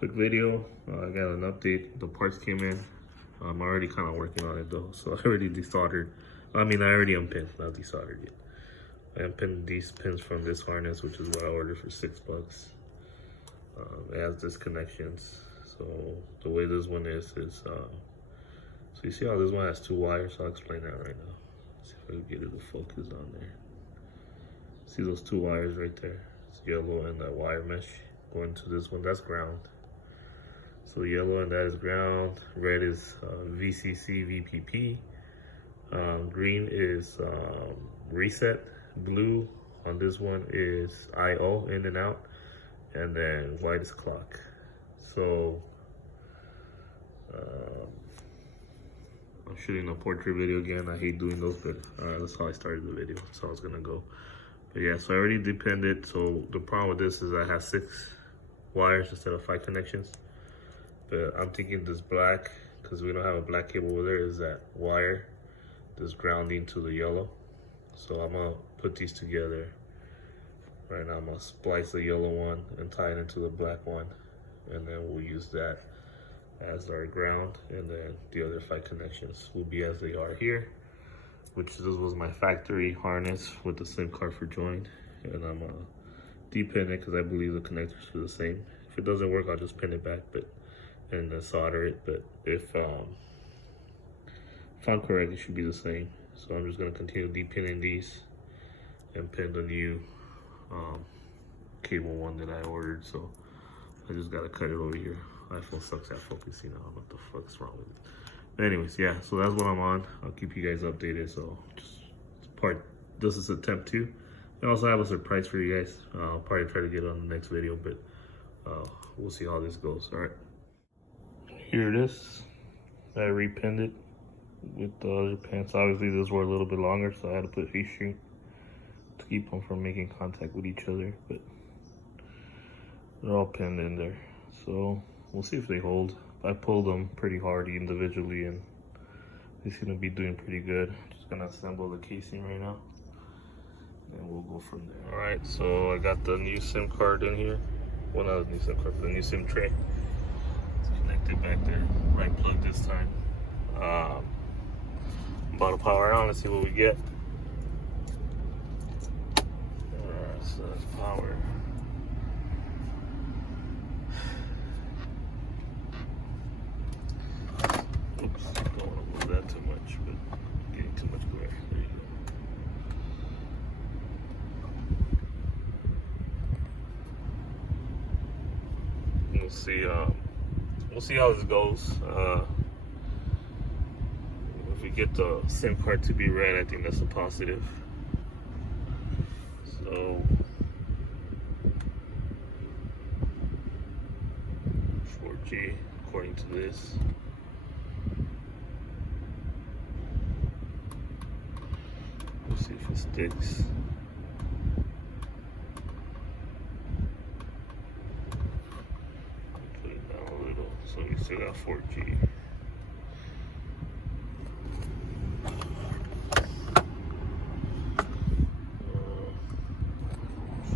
quick video. I got an update. The parts came in. I'm already kind of working on it though, so I already desoldered. I already unpinned, not desoldered yet. I unpinned these pins from this harness, which is what I ordered for $6. It has disconnections. So the way this one is so you see how this one has 2 wires? I'll explain that right now. See if I can get it to focus on there. See those 2 wires right there? It's yellow and that wire mesh going to this one, that's ground. So yellow and that is ground, red is VCC VPP, green is reset, blue on this one is IO, in and out, and then white is clock. So I'm shooting a portrait video again. I hate doing those, but that's how I started the video. That's how I was gonna go. But yeah, so I already depinned it. So the problem with this is I have 6 wires instead of 5 connections. But I'm thinking this black, because we don't have a black cable over there, is that wire, this grounding to the yellow. So I'm gonna put these together. Right now I'm gonna splice the yellow one and tie it into the black one. And then we'll use that as our ground. And then the other 5 connections will be as they are here, which this was my factory harness with the SIM card for join. And I'm gonna depin it because I believe the connectors are the same. If it doesn't work, I'll just pin it back, and then solder it. But if I'm correct, it should be the same. So I'm just gonna continue depinning these and pin the new cable one that I ordered. So I just gotta cut it over here. iPhone sucks at focusing. I don't know what the fuck's wrong with it. But anyways, yeah, so that's what I'm on. I'll keep you guys updated. So just this is attempt 2. I also have a surprise for you guys. I'll probably try to get it on the next video, but we'll see how this goes. All right. Here it is. I repinned it with the other pins. Obviously, these were a little bit longer, so I had to put heat shrink to keep them from making contact with each other. But they're all pinned in there, so we'll see if they hold. I pulled them pretty hard individually, and they seem to be doing pretty good. Just gonna assemble the casing right now, and we'll go from there. All right, so I got the new SIM card in here. Well, not the new SIM card, but the new SIM tray. Connected back there, right plug this time. About to power on, let's see what we get. Alright, so that's power. Oops, don't want to move that too much, but getting too much glare. There you go. We'll see how this goes. If we get the SIM card to be red, I think that's a positive. So 4G according to this. Let's see if it sticks. So we still got 4G.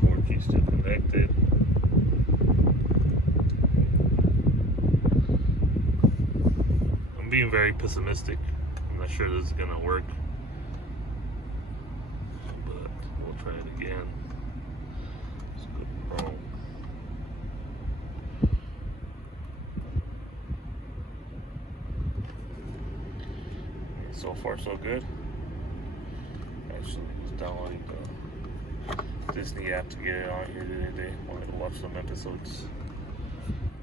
4G still connected. I'm being very pessimistic. I'm not sure this is gonna work, but we'll try it again. Let's go wrong. So far, so good. Actually, was downloading the Disney app to get it on here today. Wanted to watch some episodes.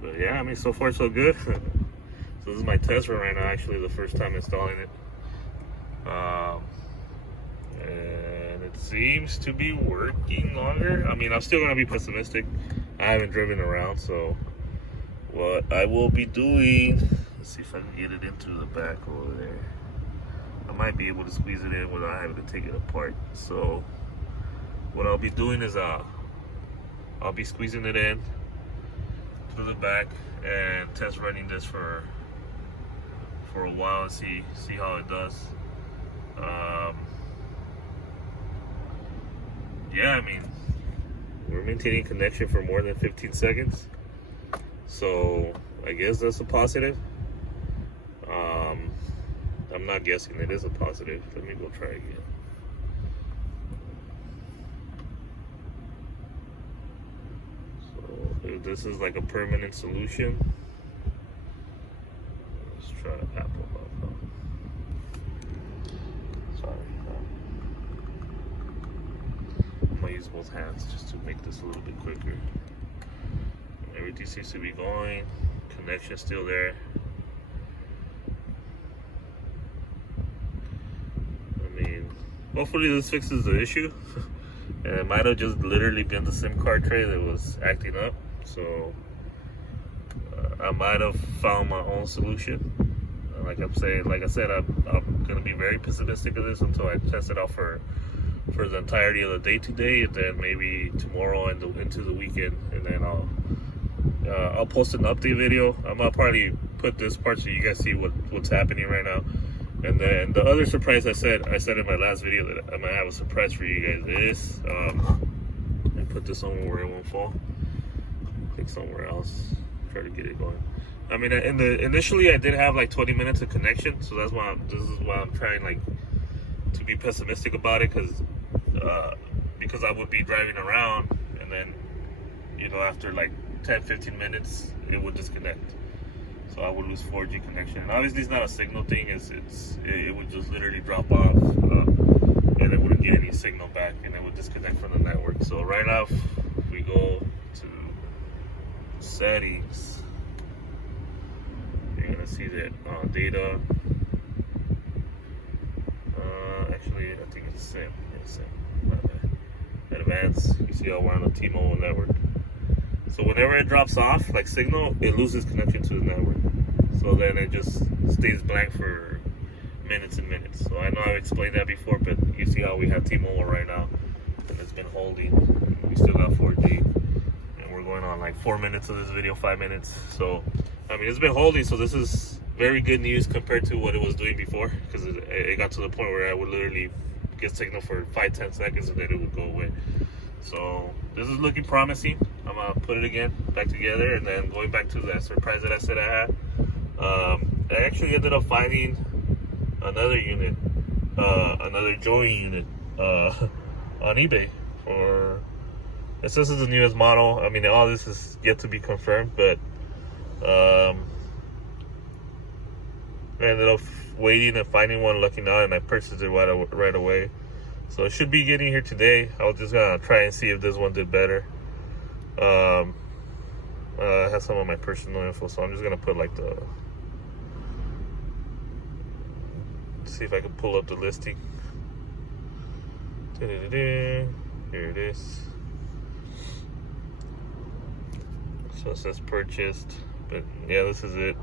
But yeah, so far, so good. So this is my test run right now. Actually, the first time installing it. And it seems to be working longer. I'm still gonna be pessimistic. I haven't driven around, so what I will be doing, let's see if I can get it into the back over there. I might be able to squeeze it in without having to take it apart. So what I'll be doing is I'll be squeezing it in through the back and test running this for a while and see how it does. Yeah, we're maintaining connection for more than 15 seconds. So I guess that's a positive. I'm not guessing, it is a positive. Let me go try again. So if this is like a permanent solution, let's try to Apple up. Sorry. I'm gonna use both hands just to make this a little bit quicker. Everything seems to be going. Connection still there. Hopefully this fixes the issue. And it might have just literally been the SIM card tray that was acting up. So I might have found my own solution. Like I said, I'm gonna be very pessimistic of this until I test it out for the entirety of the day today, and then maybe tomorrow and into the weekend, and then I'll post an update video. I'm gonna probably put this part so you guys see what's happening right now. And then the other surprise I said in my last video that I might have a surprise for you guys is, and put this somewhere where it won't fall. Click somewhere else. Try to get it going. I mean, initially I did have like 20 minutes of connection, so this is why I'm trying like to be pessimistic about it, because I would be driving around and then, you know, after like 10-15 minutes it would disconnect. So I would lose 4G connection. And obviously it's not a signal thing, it would just literally drop off, and it wouldn't get any signal back, and it would disconnect from the network. So right now, if we go to settings, you're gonna see that data, actually I think it's SIM, advanced, you see how we're on the T-Mobile network. So whenever it drops off, like signal, it loses connection to the network. So then it just stays blank for minutes and minutes. So I know I've explained that before, but you see how we have T-Mobile right now, and it's been holding. We still got 4G, and we're going on like 4 minutes of this video, 5 minutes. So, I mean, it's been holding, so this is very good news compared to what it was doing before, because it got to the point where I would literally get signal for 5-10 seconds and then it would go away. So this is looking promising. I'm gonna put it again back together, and then going back to that surprise that I said I had, I actually ended up finding another unit, another joint unit on eBay for, it says it's the newest model. I mean, all this is yet to be confirmed, but I ended up waiting and finding one, looking out, and I purchased it right away. So it should be getting here today. I was just gonna try and see if this one did better. It has some of my personal info, so I'm just gonna put like see if I can pull up the listing. Here it is. So it says purchased, but yeah, this is it.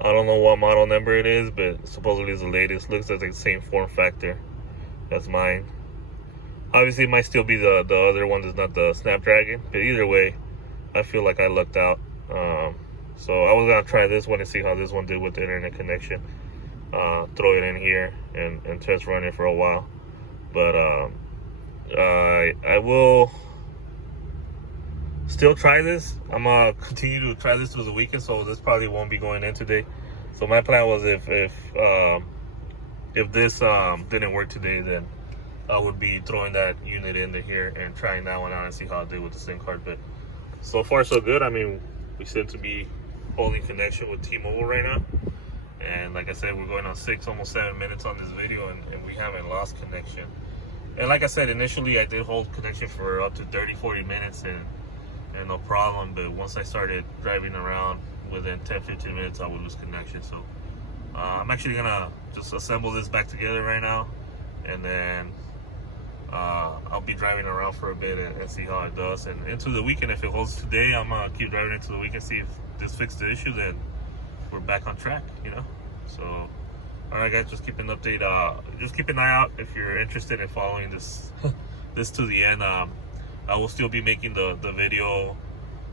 I don't know what model number it is, but supposedly it's the latest. Looks like the same form factor as mine. Obviously it might still be the other one that's not the Snapdragon, but either way, I feel like I lucked out. So I was gonna try this one and see how this one did with the internet connection. Throw it in here and test run it for a while. But I will still try this. I'm gonna continue to try this through the weekend, so this probably won't be going in today. So my plan was if this didn't work today, then I would be throwing that unit into here and trying that one out and see how it did with the SIM card. But so far so good. I mean, we seem to be holding connection with T-Mobile right now, and like I said, we're going on almost 7 minutes on this video, and we haven't lost connection. And like I said, initially I did hold connection for up to 30-40 minutes and no problem, but once I started driving around, within 10-15 minutes I would lose connection. So I'm actually gonna just assemble this back together right now, and then I'll be driving around for a bit and see how it does. And into the weekend, if it holds today, I'm gonna keep driving into the weekend, see if this fixed the issue, then we're back on track, you know. So all right guys, just keep an update, just keep an eye out if you're interested in following this this to the end. I will still be making the video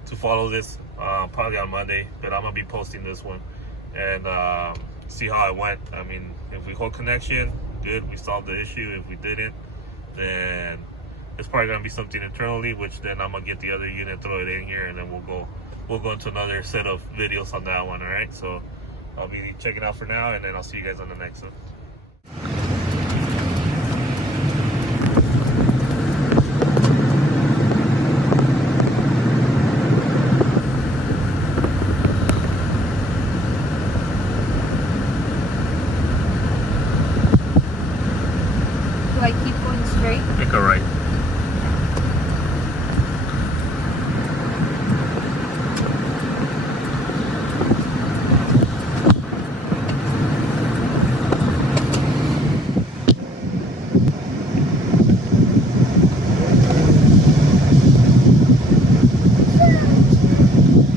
to follow this probably on Monday, but I'm gonna be posting this one and see how it went. I mean, if we hold connection, good, we solved the issue. If we didn't, then it's probably gonna be something internally, which then I'm gonna get the other unit, throw it in here, and then we'll go we'll go into another set of videos on that one. All right, so I'll be checking out for now, and then I'll see you guys on the next one. Do I keep going straight? Take a right.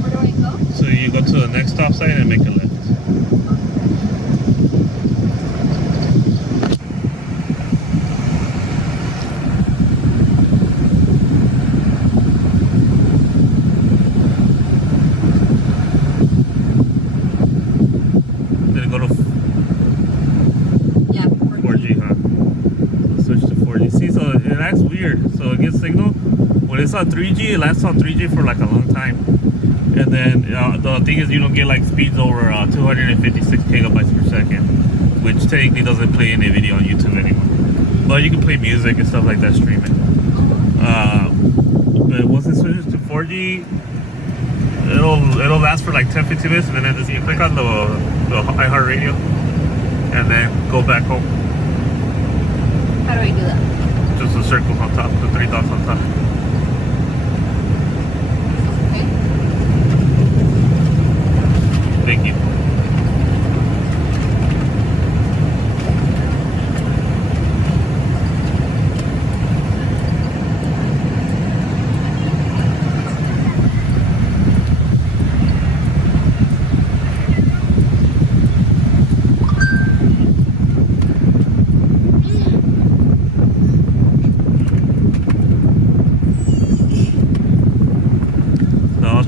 Where do I go? So you go to the next stop sign and make a left. Then go to Yeah. 4G, huh? Switch to 4G. See, so it acts weird. So it gets signal. When it's on 3G, it lasts on 3G for like a long time. And then the thing is, you don't get like speeds over 256 kilobytes per second, which technically doesn't play any video on YouTube anymore. But you can play music and stuff like that, stream it. But once it switches to 4G, it'll last for like 10-15 minutes, and then you click on the iHeartRadio, and then go back home. How do I do that? Just the circles on top, the 3 dots on top. Okay. Thank you.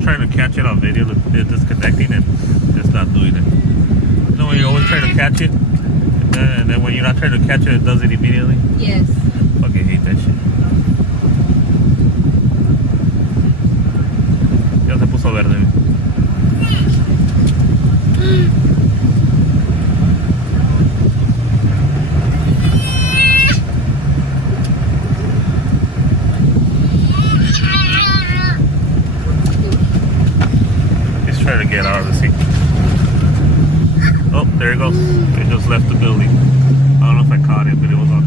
Trying to catch it on video, it's disconnecting and it's not doing it. You know when you're always trying to catch it, and then when you're not trying to catch it, it does it immediately? Yes. Fucking hate that shit. Ya se puso verde. Trying to get out of the seat. Oh, there it goes. It just left the building. I don't know if I caught it, but it was on